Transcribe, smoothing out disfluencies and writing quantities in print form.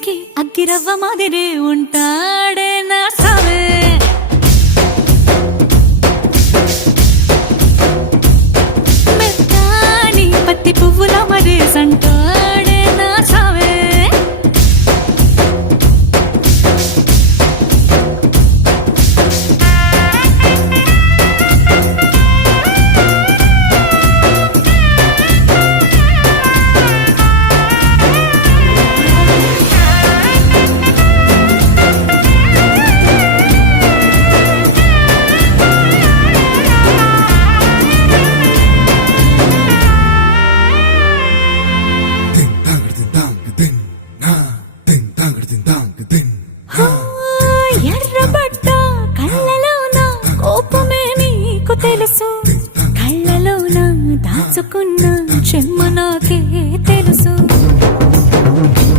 ఇంటికి అగ్గిరవ్వ మాదిరే ఉంటాడే నా సావే. మెత్తాని పత్తి పువ్వుల మరే సంటాడే